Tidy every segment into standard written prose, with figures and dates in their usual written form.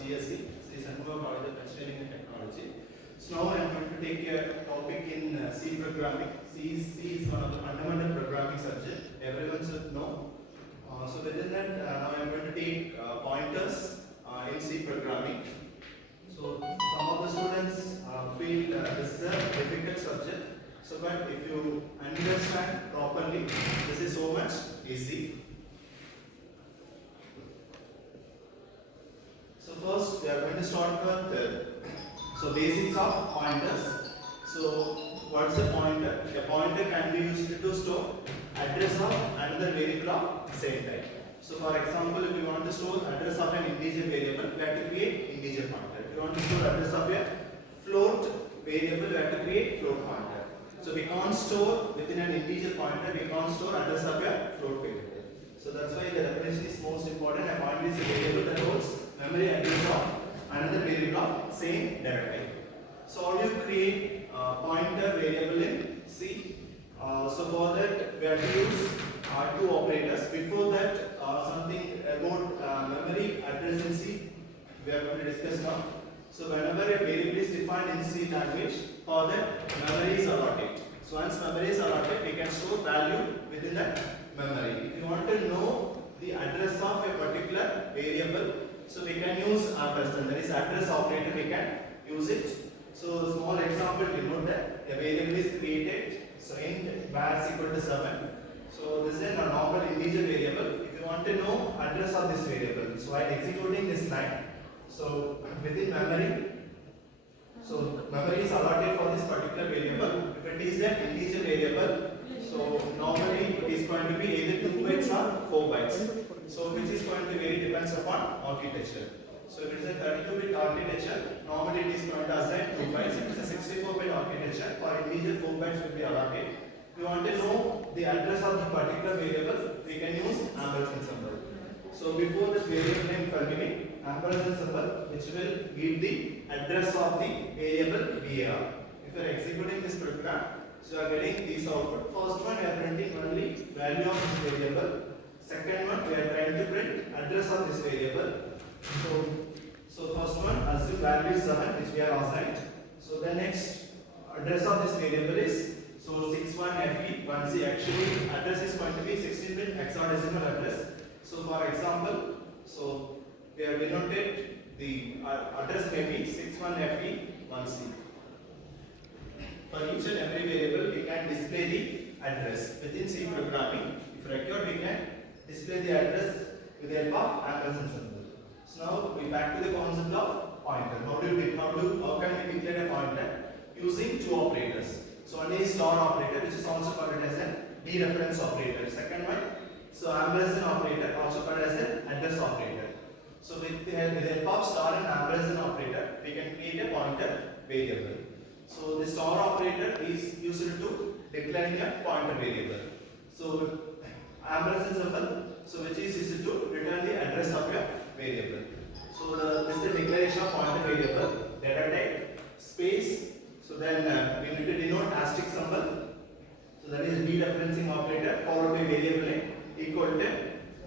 CSE, Sri Sanmugam College of Engineering and Technology. So now I am going to take a topic in C programming. C is one of the fundamental programming subject everyone should know. So within that, now I am going to take pointers in C programming. So some of the students feel this is a difficult subject. So but if you understand properly, this is so much easy. So first we are going to start with basics of pointers. So what's a pointer? A pointer can be used to store address of another variable of same type. So for example, if you want to store address of an integer variable, we have to create integer pointer. If you want to store address of a float variable, we have to create float pointer. So we can't store within an integer pointer, we can't store address of a float variable. So that's why the definition is most important. A pointer is a variable that holds memory address of another variable of same data type. So how do you create pointer variable in C? So for that we have to use two operators. Before that, something about memory address in C we are going to discuss now. So whenever a variable is defined in C language, for that memory is allotted. So once memory is allotted, we can store value within that memory. If you want to know the address of a particular variable, so we can use ampersand, that is address operator, we can use it. So small example, you know that a variable is created, so int var is equal to 7. So this is a normal integer variable. If you want to know address of this variable, so while executing this line, so within memory, so memory is allotted for this particular variable. If it is an integer variable, so normally it is going to be either 2 bytes or 4 bytes. So which is going to vary depends upon architecture. So if it is a 32-bit architecture, normally it is going to assign 2 bytes. If it is a 64-bit architecture, for integer 4 bytes will be allotted. If you want to know the address of the particular variable, we can use ampersand symbol. So before this variable name terminate, ampersand symbol which will give the address of the variable var. If you are executing this program, so you are getting these output. First one we are printing only value of this variable. Second one we are trying to print address of this variable. So first one assume value is 7 which we are assigned. So the next address of this variable is 61FE1C. Actually address is going to be 16-bit hexadecimal address. So for example, so we have denoted the address may be 61FE1C. For each and every variable we can display the address. Within C programming, if required we can display the address with the help of ampersand symbol. So now we back to the concept of pointer. How can we declare a pointer? Using two operators. So one is star operator, which is also called as a dereference operator. Second one, so ampersand operator, also called as an address operator. So with the help of star and ampersand operator, we can create a pointer variable. So the star operator is used to declaring a pointer variable. So ampersand symbol, so which is used to return the address of your variable. So this is the declaration of pointer variable, data type, space. So then we need to denote asterisk symbol. So that is dereferencing operator followed by variable name equal to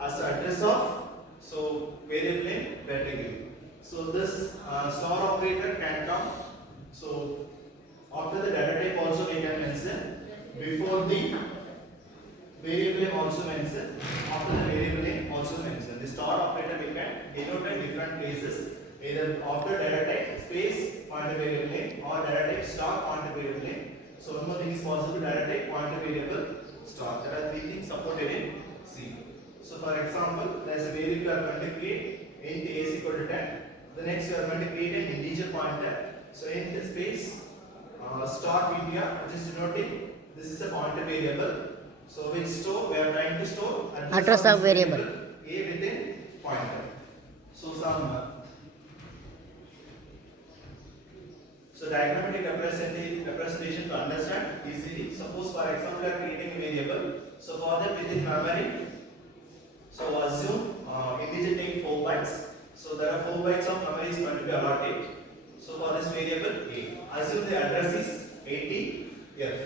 as address of so variable name value. So this star operator can come. So after the data type also we can mention, before the variable name also mention, after the variable name also mention. The star operator we can denote in different places, either after data type space pointer variable name or data type star pointer variable name. So one more thing is possible, data type pointer variable star. There are three things supported in C. So for example, there is a variable you are going to create int a is equal to 10. The next you are going to create an integer pointer. So int space star ptr, which is denoting this is a pointer variable. So which store we are trying to store address of variable a within pointer. So so diagrammatic representation to understand easily. Suppose for example we are creating a variable. So for that within memory, so assume integer take 4 bytes. So there are 4 bytes of memory is going to be allotted. So for this variable a, assume the address is 80F.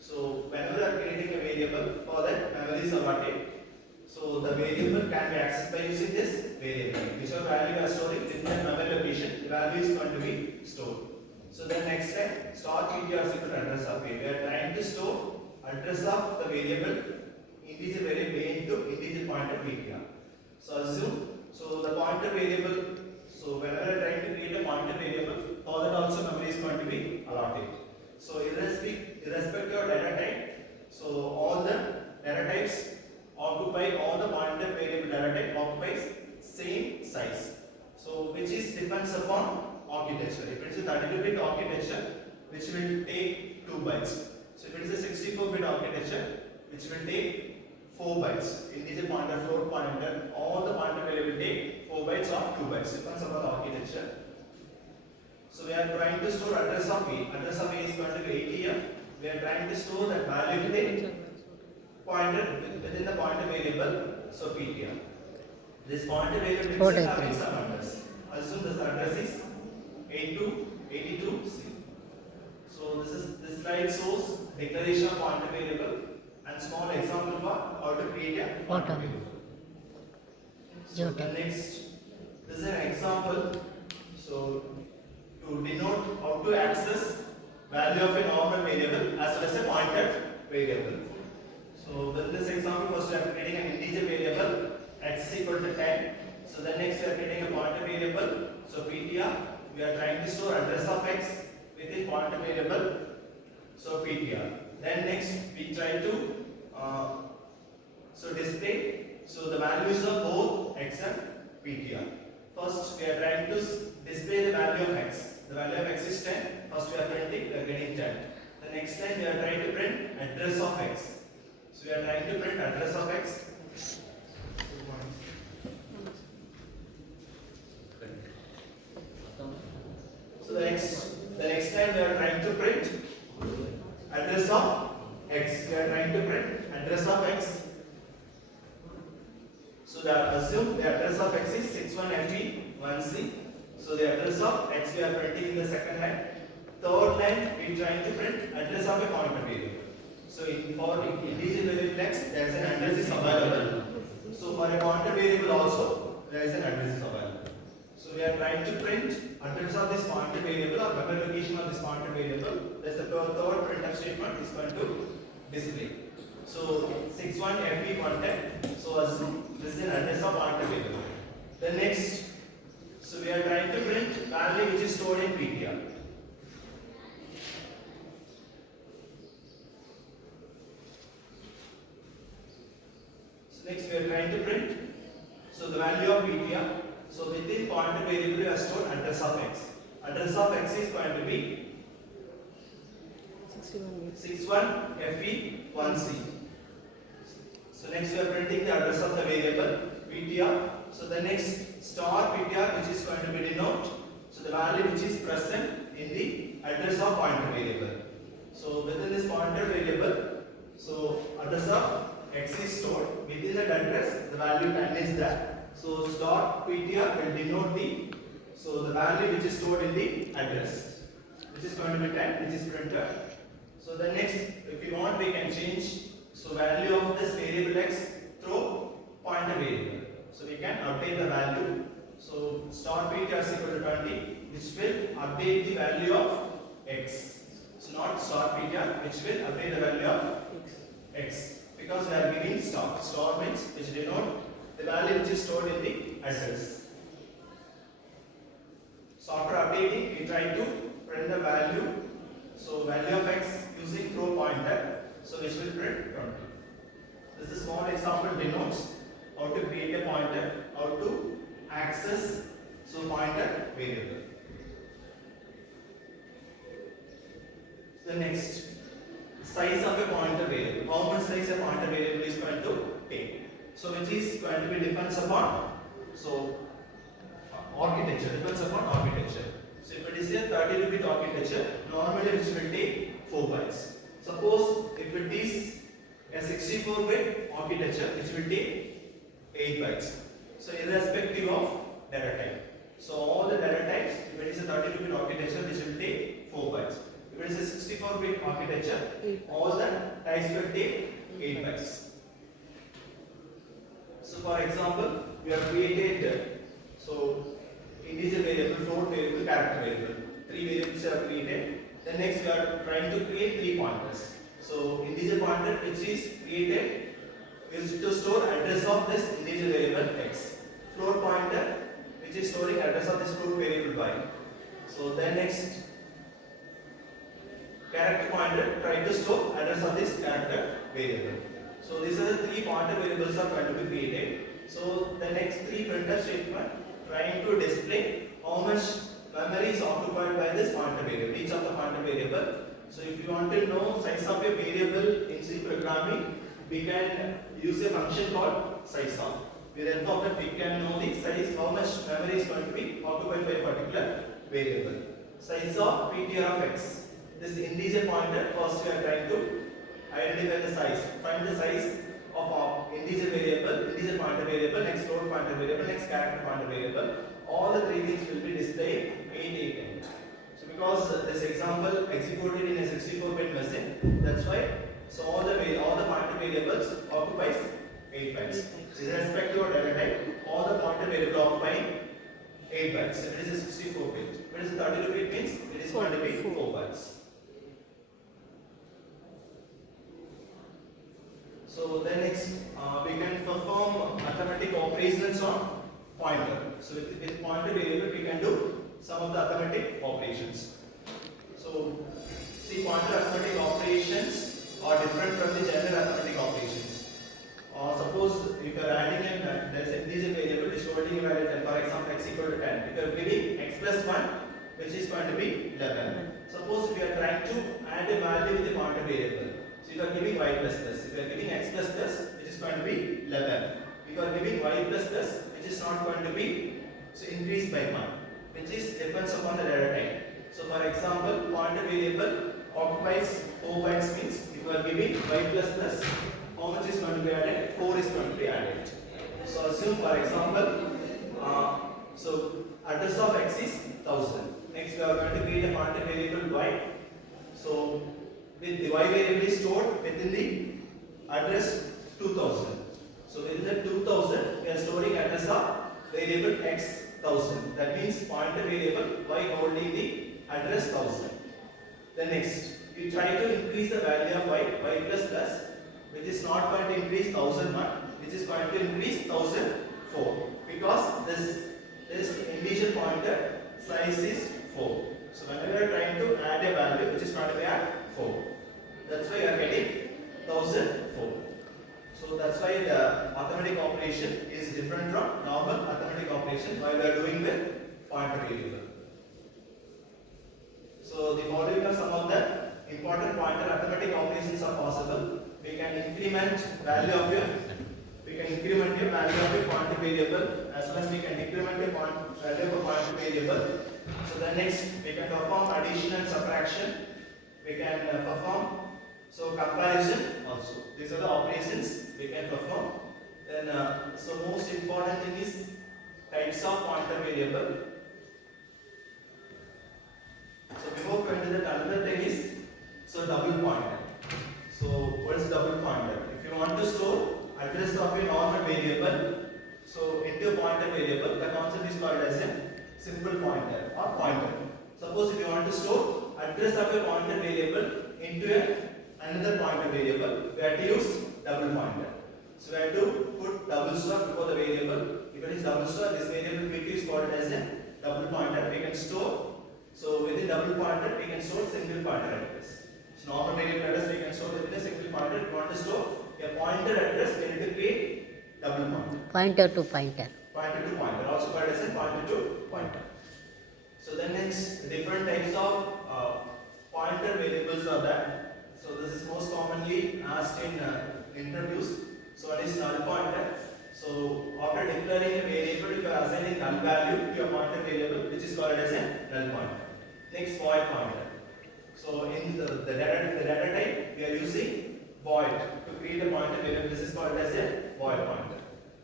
So whenever you are creating a variable, for that memory is allotted. So the variable can be accessed by using this variable. Whichever value you are storing within the memory So then next time star ptr is equal to address of a. We are trying to store address of the variable integer variable a into integer pointer ptr. So assume the pointer variable. So whenever you are trying to create a pointer variable, for that also memory is going to be allotted. So irrespective of data type, so all the data types occupy, all the pointer variable data type occupies same size. So which is depends upon architecture. If it is a 32-bit architecture, which will take 2 bytes. So if it is a 64-bit architecture, which will take 4 bytes. Integer pointer, float pointer, all the pointer value will take 4 bytes or 2 bytes. Depends upon the architecture. So we are trying to store address of A. Address of A is going to be 80F. We are trying to store that value within the pointer variable. So ptr. This pointer variable is having some address. Assume this address is 82C. So this slide shows declaration of pointer variable and small example for how to create a pointer variable. So the next, this is an example. So to denote how to access value of a normal variable as well as a pointer variable. So with this example, first we are creating an integer variable x is equal to 10. So then next we are creating a pointer variable. So ptr, we are trying to store address of x within pointer variable. So ptr. Then next we try to display the values of both x and ptr. First we are trying to display the value of x. The value of x is 10. First we are printing, we are getting 10. The next time we are trying to print address of x. So we are trying to print address of x. So the next time we are trying to print address of x. We are trying to print address of x. So assume the address of x is 61FE1C. So the address of x we are printing in the second line. Third line we are trying to print address of a pointer variable. So for integer variable x there is an address is available. So for a pointer variable also there is an address is available. So we are trying to print address of this pointer variable or memory location of this pointer variable. That's the third printf statement is going to display. So 61FE110. So assume this is an address of pointer variable. The next, so we are trying to print value which is stored in ptr. So next we are trying to print the value of ptr. So within pointer variable we have stored address of x. Address of x is going to be 61FE1C. So next we are printing the address of the variable ptr. So the next star ptr which is going to be denote the value which is present in the address of pointer variable. So within this pointer variable, so address of x is stored. Within that address the value 10 is there. So star ptr will denote the value which is stored in the address, which is going to be 10, which is printed. So the next, if you want, we can change value of this variable x through pointer variable. So we can update the value. So star ptr is equal to 20, which will update the value of x. So not star ptr, which will update the value of x, because we are giving star. Star means which denote the value which is stored in the address. So after updating, we try to print the value. So value of x using throw pointer. So which will print 20. This is small example denotes how to create a pointer, how to access pointer variable. The next, size of a pointer variable. How much size a pointer variable is going to take. So which is going to be depends upon architecture. Depends upon architecture. So if it is a 32-bit architecture, normally which will take 4 bytes. Suppose if it is a 64-bit architecture, which will take 8 bytes. So irrespective of data type. So all the data types, if it is a 32-bit architecture, which will take 4 bytes. If it is a 64-bit architecture, all the types will take 8 bytes. So for example, we have created integer variable, float variable, character variable, 3 three variables are created. Then next we are trying to create three pointers. So integer pointer which is created is to store address of this integer variable x. Float pointer which is storing address of this float variable y. So then next character pointer try to store address of this character variable. So these are the three pointer variables are going to be created. So the next three printf statement trying to display how much memory is occupied by this pointer variable, each of the pointer variable. So if you want to know size of a variable in C programming, we can use a function called size of. With the help of that we can know the size, how much memory is going to be occupied by a particular variable. Size of ptr of x. This integer pointer, first we are trying to identify the size. Find the size of our integer variable, integer pointer variable, next float pointer variable, next character pointer variable. All the three things will be displayed 8, 8, 8. So because this example executed in a 64-bit machine, that's why. So all the pointer variables occupies 8 bytes. Irrespective of data type, all the pointer variable occupying 8 bytes. So it is a 64-bit. What is 32-bit means? It is going to be 4 bytes. So then next we can perform arithmetic operations on pointer. So with pointer variable we can do some of the arithmetic operations. So see, pointer arithmetic operations are different from the general arithmetic operations. Suppose if you are adding in there is an integer variable which is holding a value 10, for example x equal to 10. If you are giving x plus 1 which is going to be 11. Suppose if you are trying to add a value with a pointer variable. So if you are giving y plus plus, if you are giving x plus plus, which is going to be 11. If you are giving y plus plus, which is not going to be, so increased by 1, which is depends upon the data type. So for example, pointer variable occupies 4 bytes means if you are giving y plus plus, how much is going to be added? 4 is going to be added. So assume for example, so address of x is 1000. Next we are going to create a pointer variable y. So with the y variable is stored within the address 2000. So within the 2000 we are storing address of variable x 1000. That means pointer variable y holding the address 1000. Then next we try to increase the value of y plus plus, which is not going to increase 1001, which is going to increase 1004, because this integer pointer size is 4. So whenever we are trying to add a value which is going to be at 4, that's why you are getting 1004. So that's why the arithmetic operation is different from normal arithmetic operation while we are doing with pointer variable. So the following are some of the important pointer arithmetic operations are possible. We can increment value of your value of your pointer variable, as well as we can decrement your value of a pointer variable. So then next we can perform addition and subtraction. We can perform comparison also. These are the operations we can perform. Then so most important thing is types of pointer variable. So before going to that, another thing is double pointer. So what is double pointer? If you want to store address of a normal variable, so into a pointer variable, the concept is called as a simple pointer or pointer. Suppose if you want to store address of a pointer variable into another pointer variable, we have to use double pointer. So we have to put double star before the variable. If it is double star, this variable p2 is called as a double pointer. We can store. So within double pointer, we can store single pointer address. So normal variable address we can store within a single pointer. If you want to store a pointer address, we need to create double pointer. Pointer to pointer. Pointer to pointer, also called as a pointer to pointer. So then next, different types of pointer variables are there. So this is most commonly asked in interviews. So what is null pointer? So after declaring a variable, if you are assigning null value to your pointer variable, which is called as a null pointer. Next, void pointer. So in the data type, we are using void to create a pointer variable. This is called as a void pointer.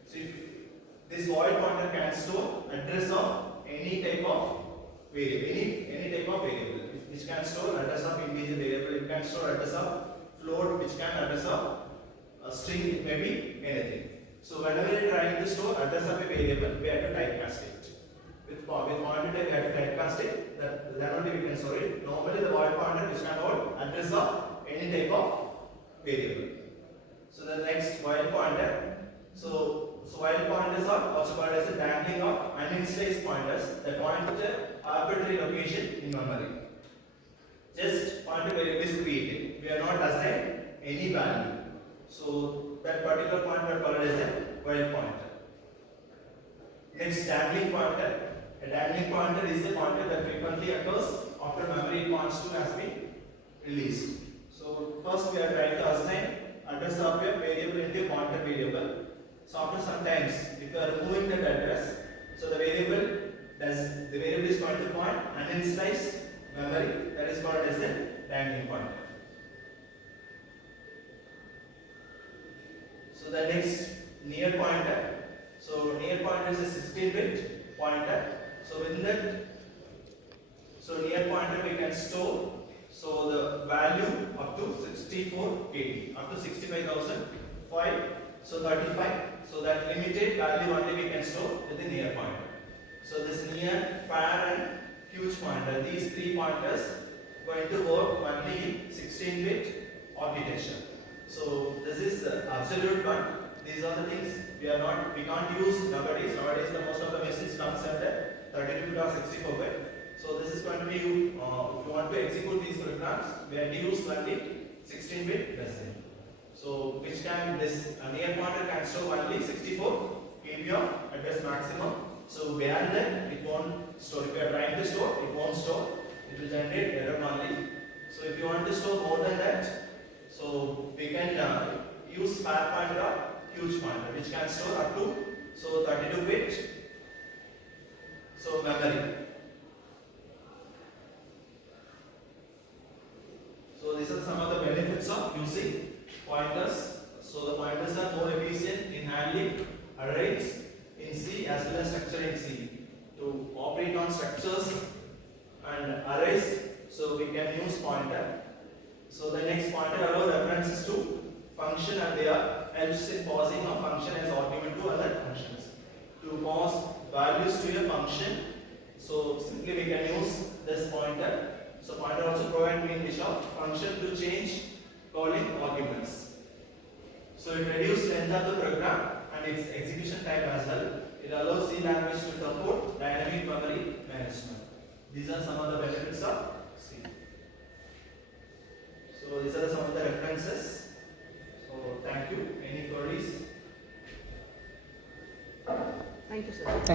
So if this void pointer can store address of any type of variable, any type of variable, which can store address of integer variable, it can store address of float, which can address of a string, maybe anything. So whenever you are trying to store address of a variable, we have to typecast it. With pointer type characteristic, that then only we can store it. Normally the void pointer which can hold address of any type of variable. So the next while pointer. So while pointers are also called as a dangling or uninitialized pointers that point to the arbitrary location in memory. Just pointer variable is created. We are not assigned any value. So that particular pointer called as a while pointer. Next, dangling pointer. A dangling pointer is a pointer that frequently occurs after memory points to has been released. So first we are trying to assign address of a variable into a pointer variable. So after some times, if you are removing that address, so the variable is going to point uninitialized memory, that is called as a dangling pointer. So the next near pointer. So near pointer is a 16-bit pointer. So within that, so near pointer we can store so the value up to 64KB, up to 65,005, so 35. So that limited value only we can store with the near pointer. So this near, far and huge pointer, these three pointers going to work only in 16-bit architecture. So this is the absolute one. These are the things we can't use nowadays. Nowadays the most of the message comes under 32-bit or 64-bit. So this is going to be, if you want to execute these programs, we have to use only 16-bit message. So which can, this near pointer can store only 64 KB of address maximum. So beyond that it won't store. If you are trying to store, it won't store. It will generate error only. So if you want to store more than that, so we can use far pointer or huge pointer, which can store up to 32-bit so memory. So these are some of the benefits of using pointers. So the pointers are more efficient in handling arrays in C as well as structure in C. To operate on structures and arrays, so we can use pointer. So the next pointer allow references to function and they are helps in passing a function as argument to other functions. To pass values to a function, so simply we can use this pointer. So pointer also provide mean dish of function to change calling arguments. So it reduces length of the program and its execution time as well. It allows C language to support dynamic memory management. These are some of the benefits of C. So these are some of the references. So thank you. Any queries? Thank you, sir.